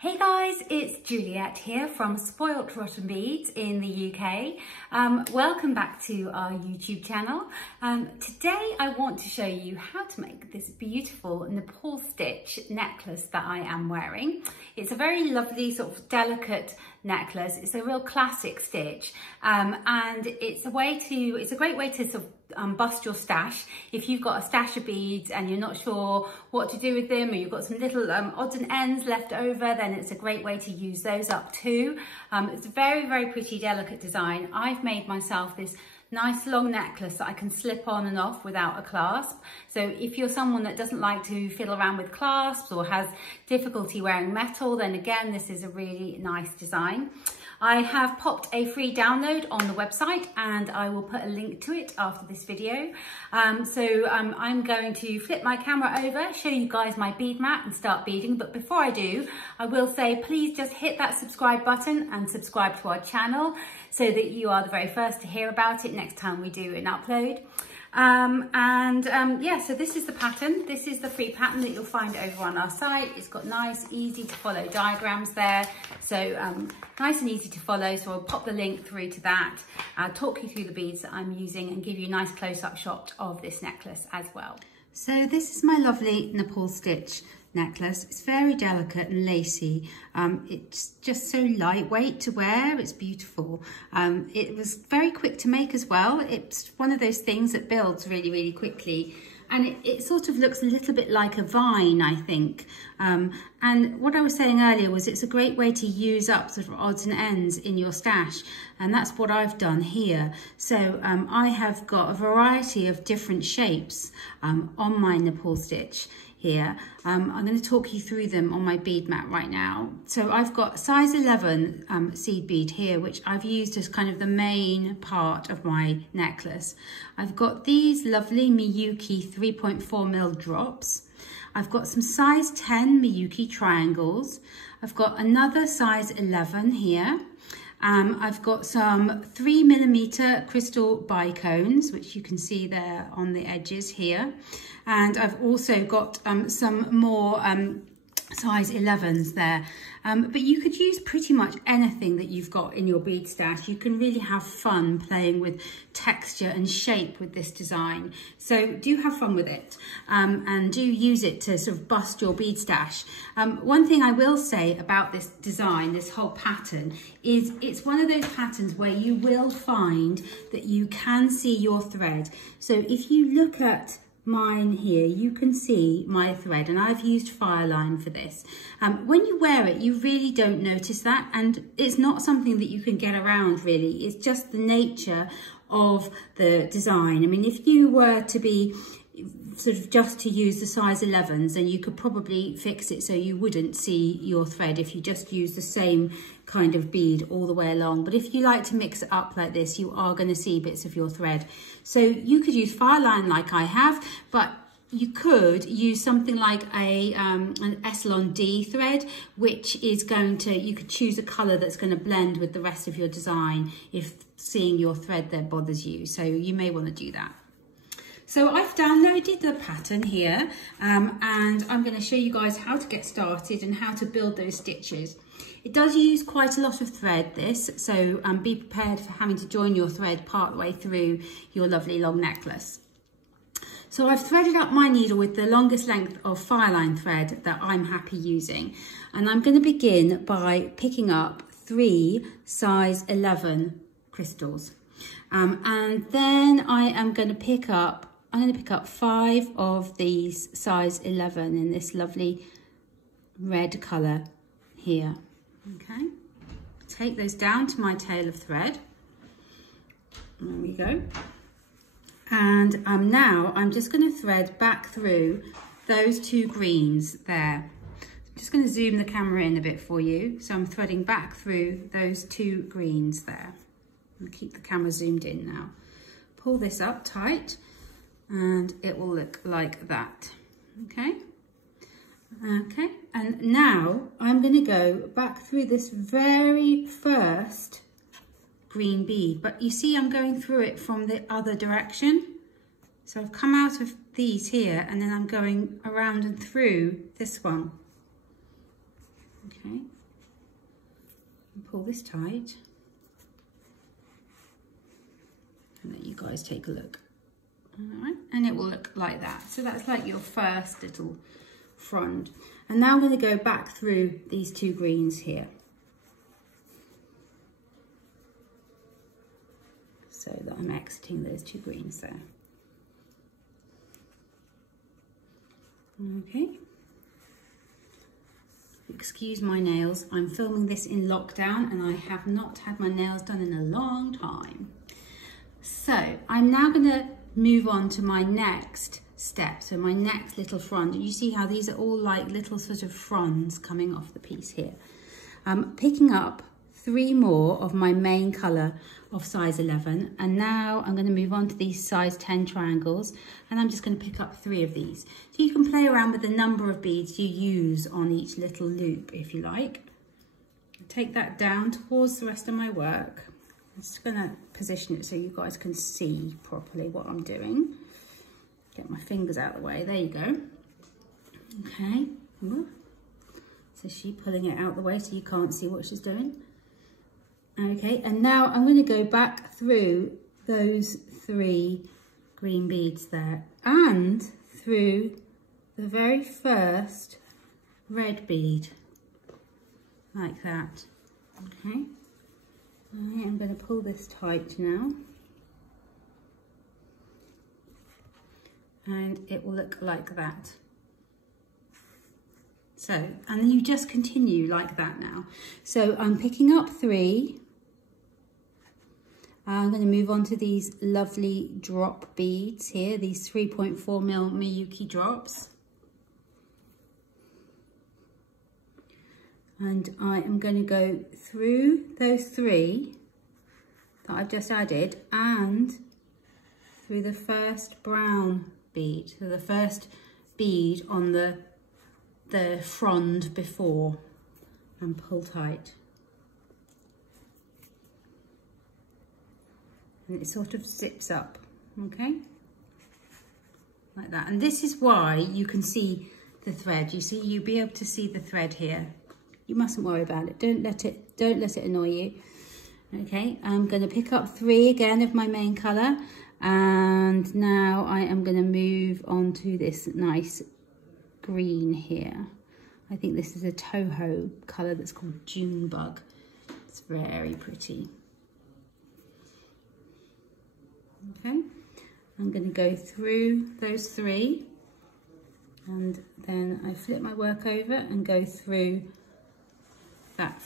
Hey guys, it's Juliet here from Spoilt Beads in the UK. Welcome back to our YouTube channel. Today I want to show you how to make this beautiful Nepal stitch necklace that I am wearing. It's a very lovely sort of delicate necklace. It's a real classic stitch and it's a great way to sort of bust your stash. If you've got a stash of beads and you're not sure what to do with them, or you've got some little odds and ends left over, then it's a great way to use those up too. It's a very, very pretty, delicate design. I've made myself this nice long necklace that I can slip on and off without a clasp. So if you're someone that doesn't like to fiddle around with clasps or has difficulty wearing metal, then again, this is a really nice design. I have popped a free download on the website and I will put a link to it after this video. I'm going to flip my camera over, show you guys my bead mat and start beading. But before I do, I will say, please just hit that subscribe button and subscribe to our channel so that you are the very first to hear about it next time we do an upload. So this is the pattern. This is the free pattern that you'll find over on our site. It's got nice, easy to follow diagrams there. So nice and easy to follow. So I'll pop the link through to that. I'll talk you through the beads that I'm using and give you a nice close-up shot of this necklace as well. So this is my lovely Nepal stitch necklace. It's very delicate and lacy. It's just so lightweight to wear. It's beautiful. It was very quick to make as well. It's one of those things that builds really, really quickly. And it sort of looks a little bit like a vine, I think. And what I was saying earlier was it's a great way to use up sort of odds and ends in your stash. And that's what I've done here. So I have got a variety of different shapes on my Nepal stitch here. I'm going to talk you through them on my bead mat right now. So I've got size 11 seed bead here, which I've used as kind of the main part of my necklace. I've got these lovely Miyuki 3.4mm drops. I've got some size 10 Miyuki triangles. I've got another size 11 here. I've got some 3mm crystal bicones, which you can see there on the edges here. And I've also got some more size 11s there. But you could use pretty much anything that you've got in your bead stash. You can really have fun playing with texture and shape with this design. So do have fun with it and do use it to sort of bust your bead stash. One thing I will say about this design, this whole pattern, is it's one of those patterns where you will find that you can see your thread. So if you look at mine here, you can see my thread, and I've used Fireline for this. When you wear it, you really don't notice that, and it's not something that you can get around really. It's just the nature of the design. I mean, if you were to be sort of just to use the size 11s, then you could probably fix it so you wouldn't see your thread if you just use the same kind of bead all the way along. But if you like to mix it up like this, you are going to see bits of your thread. So you could use Fireline like I have, but you could use something like an S-Lon D thread, which is going to, you could choose a colour that's going to blend with the rest of your design if seeing your thread there bothers you. So you may want to do that. So I've downloaded the pattern here and I'm going to show you guys how to get started and how to build those stitches. It does use quite a lot of thread, this, so be prepared for having to join your thread part way through your lovely long necklace. So I've threaded up my needle with the longest length of Fireline thread that I'm happy using. And I'm going to begin by picking up 3 size 11 crystals. And then I'm going to pick up 5 of these size 11 in this lovely red colour here. Okay, take those down to my tail of thread. There we go. And now I'm just going to thread back through those 2 greens there. I'm just going to zoom the camera in a bit for you. So I'm threading back through those 2 greens there. And keep the camera zoomed in now. Pull this up tight and it will look like that. Okay. Okay, and now I'm going to go back through this very first green bead, but you see I'm going through it from the other direction. So I've come out of these here and then I'm going around and through this one. Okay. Okay, and pull this tight and let you guys take a look. All right, and it will look like that. So that's like your first little frond. And now I'm going to go back through these two greens here. So that I'm exiting those two greens there. Okay. Excuse my nails. I'm filming this in lockdown and I have not had my nails done in a long time. So I'm now going to move on to my next step. So my next little frond. You see how these are all like little sort of fronds coming off the piece here. I'm picking up 3 more of my main colour of size 11, and now I'm going to move on to these size 10 triangles, and I'm just going to pick up 3 of these. So you can play around with the number of beads you use on each little loop if you like. Take that down towards the rest of my work. I'm just going to position it so you guys can see properly what I'm doing. Get my fingers out of the way, there you go. Okay, so she's pulling it out of the way so you can't see what she's doing. Okay, and now I'm going to go back through those 3 green beads there and through the very first red bead, like that. Okay, I'm going to pull this tight now. And it will look like that. So, and you just continue like that now. So I'm picking up 3. I'm going to move on to these lovely drop beads here, these 3.4mm Miyuki drops. And I am going to go through those 3 that I've just added and through the first brown bead, so the first bead on the frond before, and pull tight. And it sort of zips up, okay? Like that. And this is why you can see the thread. You see, you'll be able to see the thread here. You mustn't worry about it. Don't let it annoy you. Okay, I'm going to pick up 3 again of my main colour. And now I am going to move on to this nice green here. I think this is a Toho colour that's called Junebug. It's very pretty. Okay, I'm going to go through those 3 and then I flip my work over and go through that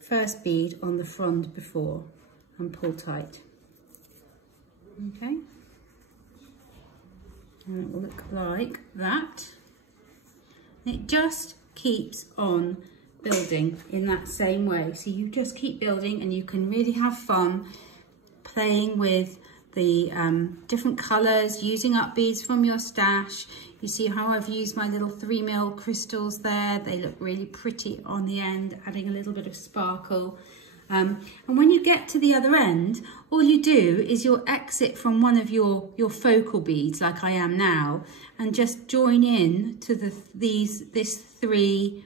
first bead on the frond before and pull tight. Okay, and it will look like that. It just keeps on building in that same way. So you just keep building and you can really have fun playing with the different colours, using up beads from your stash. You see how I've used my little 3mm crystals there. They look really pretty on the end, adding a little bit of sparkle. And when you get to the other end, all you do is you'll exit from one of your focal beads, like I am now, and just join in to this 3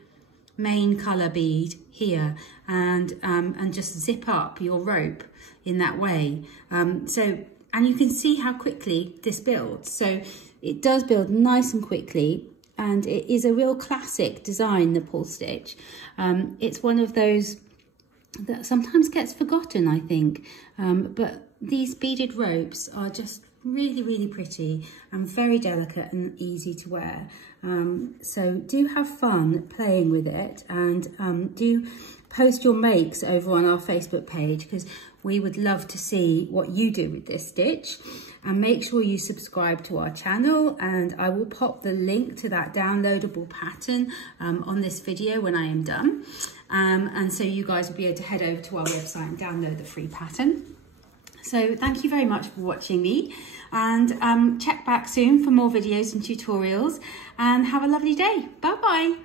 main colour bead here, and just zip up your rope in that way. And you can see how quickly this builds. So it does build nice and quickly, and it is a real classic design, the pull stitch. It's one of those that sometimes gets forgotten, I think, but these beaded ropes are just really, really pretty and very delicate and easy to wear. So do have fun playing with it, and do post your makes over on our Facebook page, because we would love to see what you do with this stitch. And make sure you subscribe to our channel, and I will pop the link to that downloadable pattern on this video when I am done. And so you guys will be able to head over to our website and download the free pattern. So thank you very much for watching me, and check back soon for more videos and tutorials, and have a lovely day. Bye bye.